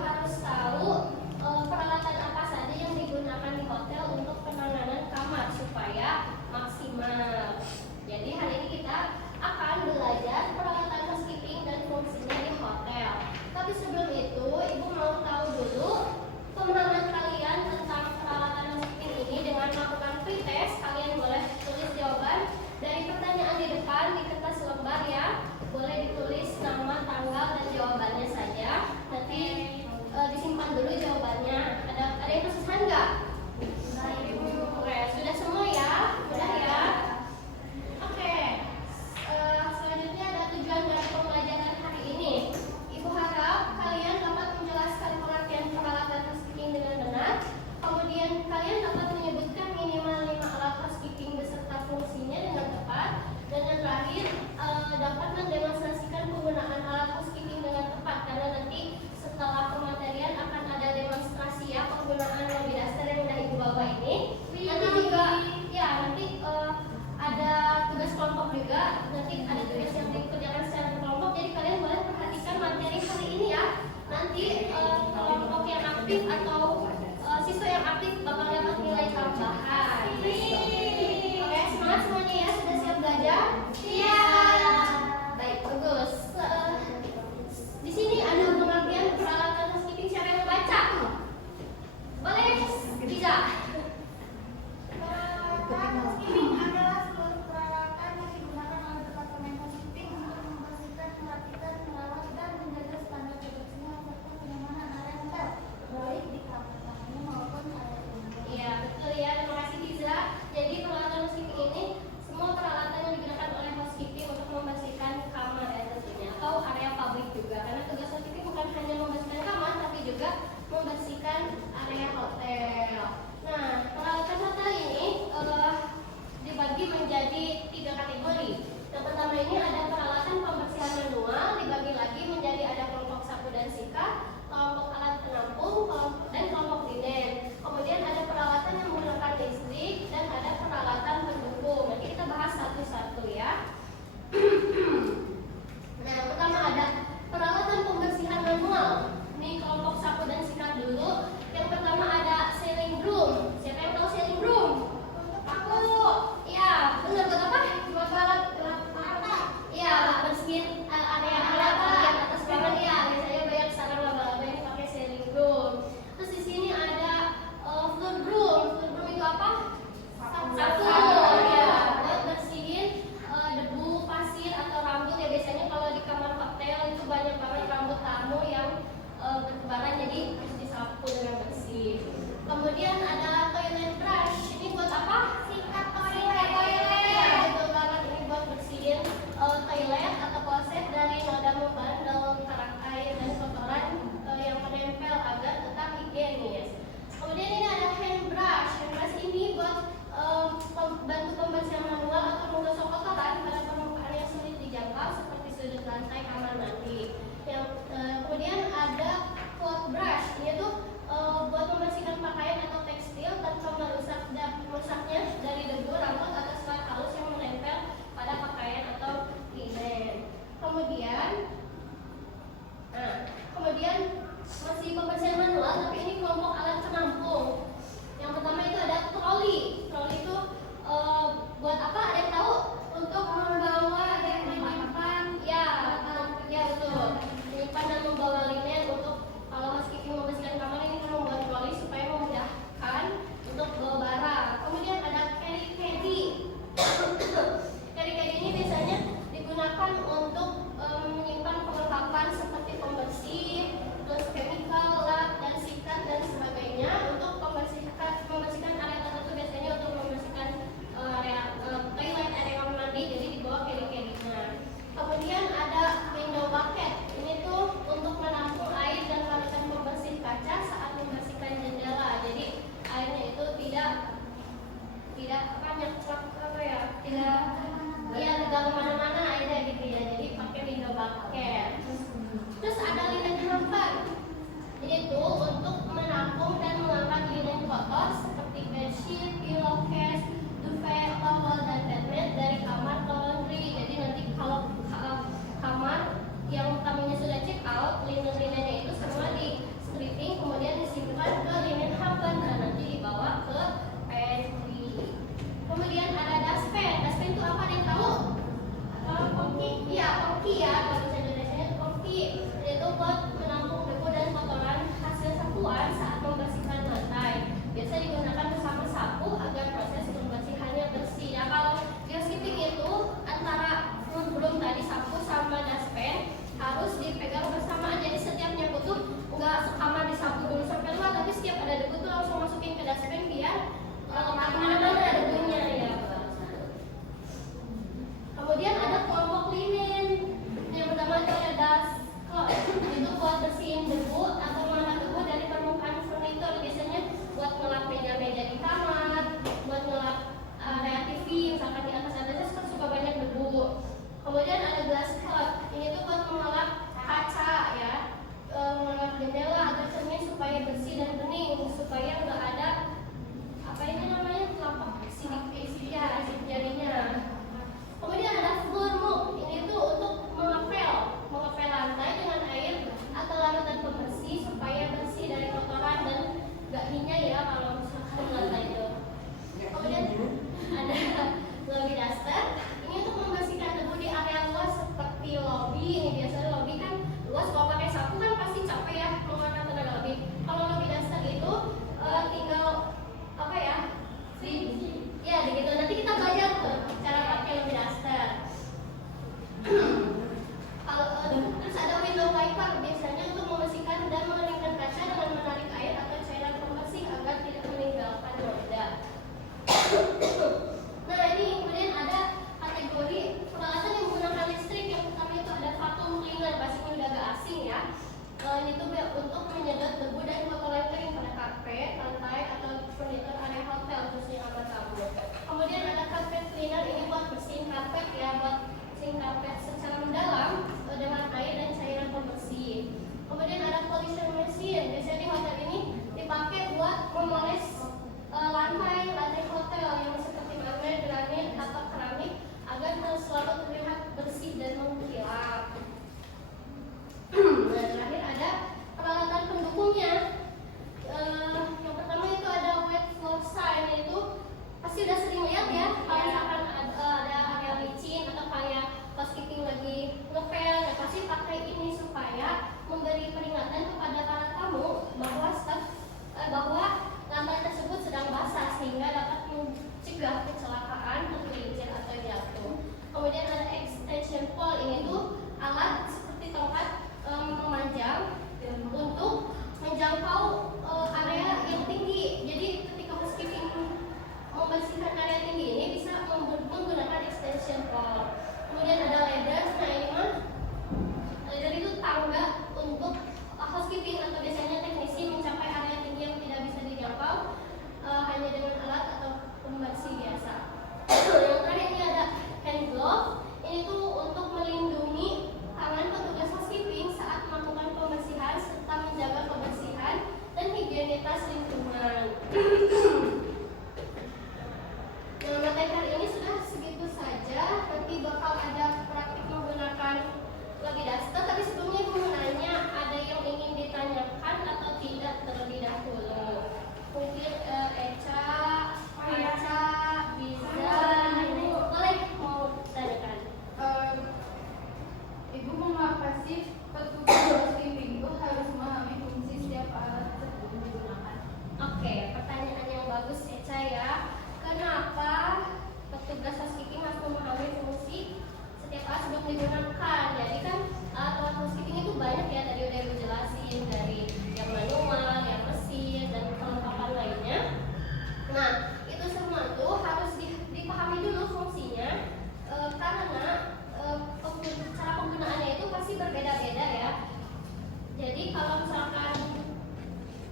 harus tahu peralatan apa saja yang digunakan di hotel untuk penanganan kamar supaya maksimal. Jadi hari ini kita akan belajar peralatan housekeeping dan fungsinya di hotel. Tapi sebelum itu, Ibu mau tahu dulu pemahaman kalian tentang peralatan housekeeping ini dengan melakukan pretest. Kalian boleh tulis jawaban dari pertanyaan di depan di kertas lembar ya. Boleh ditulis nama, tanggal, dan jawabannya saja. Nanti bersih dan bening supaya nggak ada apa ini namanya sidik ya sidik jarinya. Kemudian ada floor mop, ini tuh untuk mengepel lantai dengan air atau larutan pembersih supaya bersih dari kotoran dan nggak hina ya kalau misalkan lantai itu. Kemudian ada lobby duster, ini untuk membersihkan debu di area luas seperti lobby. Ini biasanya lobby kan luas, kalau pakai sapu kan pasti capek ya mengeluarkan tenaga lebih. Kalau lobby duster itu tinggal apa ya? Ya begitu. Nanti kita belajar tuh cara pakai lobby duster. Kalau terus ada window wiper, biasanya untuk membersihkan dan mengeringkan kaca dengan menarik air atau cairan pembersih agar tidak meninggalkan noda. Nah ini kemudian ada kategori peralatan yang menggunakan listrik. Yang pertama itu ada vacuum cleaner, pastinya udah agak asing ya. Ini tuh untuk menyedot debu dan kotoran kering pada karpet, lantai atau furnitur area hotel khususnya kamar tamu. Kemudian ada carpet cleaner, ini buat bersihin karpet ya, buat bersihin karpet secara mendalam dengan air dan cairan pembersih. Kemudian ada polisher machine, biasanya di hotel ini dipakai buat memoles lantai hotel yang seperti marmer, granit atau keramik agar selalu terlihat bersih dan mengkilap. Nah, terakhir ada peralatan pendukungnya. Yang pertama itu ada wet floor sign, itu pasti udah sering lihat ya. Kalau misalkan ada area licin atau kayak housekeeping lagi ngepel, ya pasti pakai ini supaya memberi peringatan kepada para tamu bahwa lantai tersebut sedang basah sehingga dapat mencegah kecelakaan, tergelincir atau jatuh. Kemudian ada extension pole, ini tuh alat seperti tongkat memanjang untuk menjangkau area yang tinggi. Jadi ketika housekeeping membersihkan area tinggi ini bisa menggunakan extension pole. Kemudian ada ladder, nah ini mah ladder itu tangga untuk housekeeping atau biasanya teknisi mencapai area tinggi yang tidak bisa dijangkau hanya dengan alat atau pembersih biasa. Yang terakhir ini ada hand glove, ini tuh untuk melindungi tangan petugas housekeeping saat melakukan pembersihan serta menjaga kebersihan dan higienitas lingkungan. Nah, materi hari ini sudah segitu saja. Nanti bakal ada praktik menggunakan lobby duster. Tapi sebelumnya ibu mau nanya, ada yang ingin ditanyakan atau tidak terlebih dahulu? Mungkin Eca, Biza, boleh mau tanyakan? Ibu mengapa sih petugas housekeeping itu harus memahami fungsi setiap alat sebelum digunakan? Oke, pertanyaan yang bagus Eca ya. Kenapa petugas housekeeping harus memahami fungsi setiap alat sebelum digunakan? Jadi kan alat housekeeping itu banyak ya, tadi udah ibu jelasin, dari yang manual, yang mesin, dan kelengkapan lainnya. Nah, itu semua tuh harus dipahami dulu fungsinya, karena cara penggunaannya itu pasti berbeda-beda ya. Jadi kalau misalkan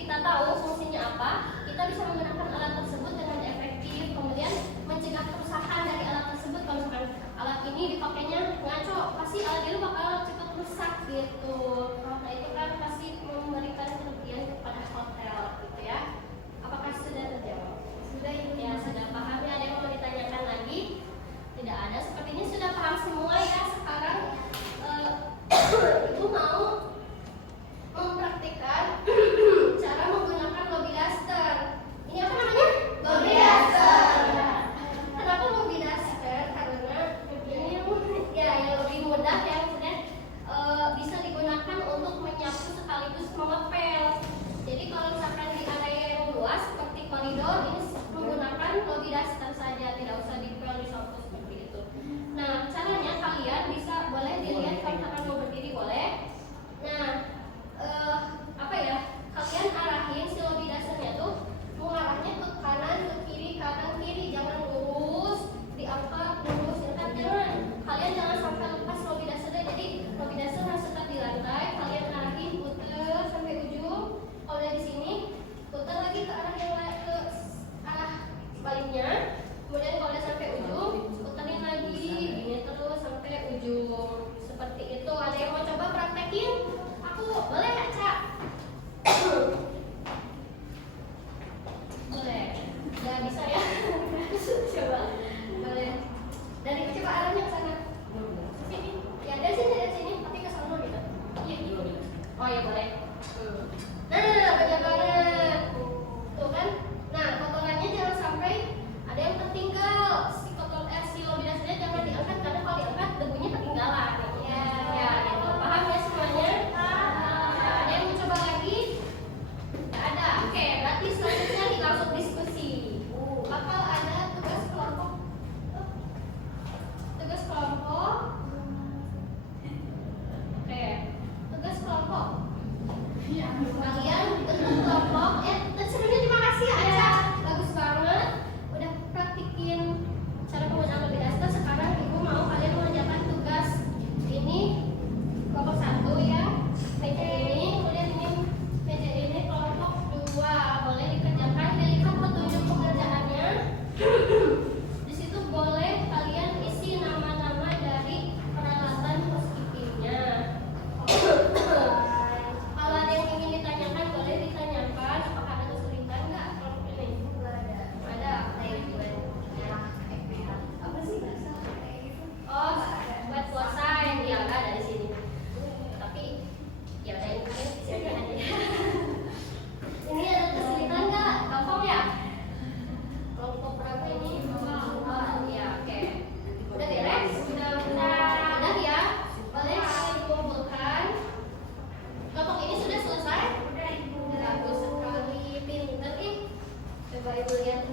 kita tahu fungsinya apa, kita bisa menggunakan alat tersebut dengan efektif, kemudian mencegah kerusakan dari alat tersebut. Kalau misalkan alat ini dipakainya ngaco, pasti alat itu bakal cepat rusak gitu. Nah itu kan pasti memberikan kerugian kepada hotel gitu ya. Apakah sudah terjawab? Sudah ya, sudah paham ya? Ada yang mau ditanyakan lagi? Tidak ada, sepertinya sudah paham semua ya. Sekarang ibu mau mempraktikkan cara menggunakan lobby duster. Ini apa namanya? Lobby duster. Kenapa lobby duster? Karena ini ya yang lebih mudah, yang sudah bisa digunakan untuk menyapu sekaligus mengepel. Jadi kalau misalkan di area yang luas seperti koridor, ini menggunakan lobby duster saja, tidak usah dipel, disapu seperti itu. Nah, caranya kalian bisa boleh dilihat kalau misalkan mau berdiri boleh. Nah, apa ya? Kalian arahin si lobby dusternya tuh mengarahnya ke kanan, ke kiri, kanan, kiri, jangan lurus, diangkat, lurus, diangkat, jangan. Kalian jangan sampai lepas lobby dusternya. Jadi lobby duster harus tetap di lantai. Kalian arahin, putar sampai ujung. Kalau dari sini, putar lagi ke arah yang ke arah sebaliknya. Kemudian kalau udah sampai ujung, Ibu lihat dulu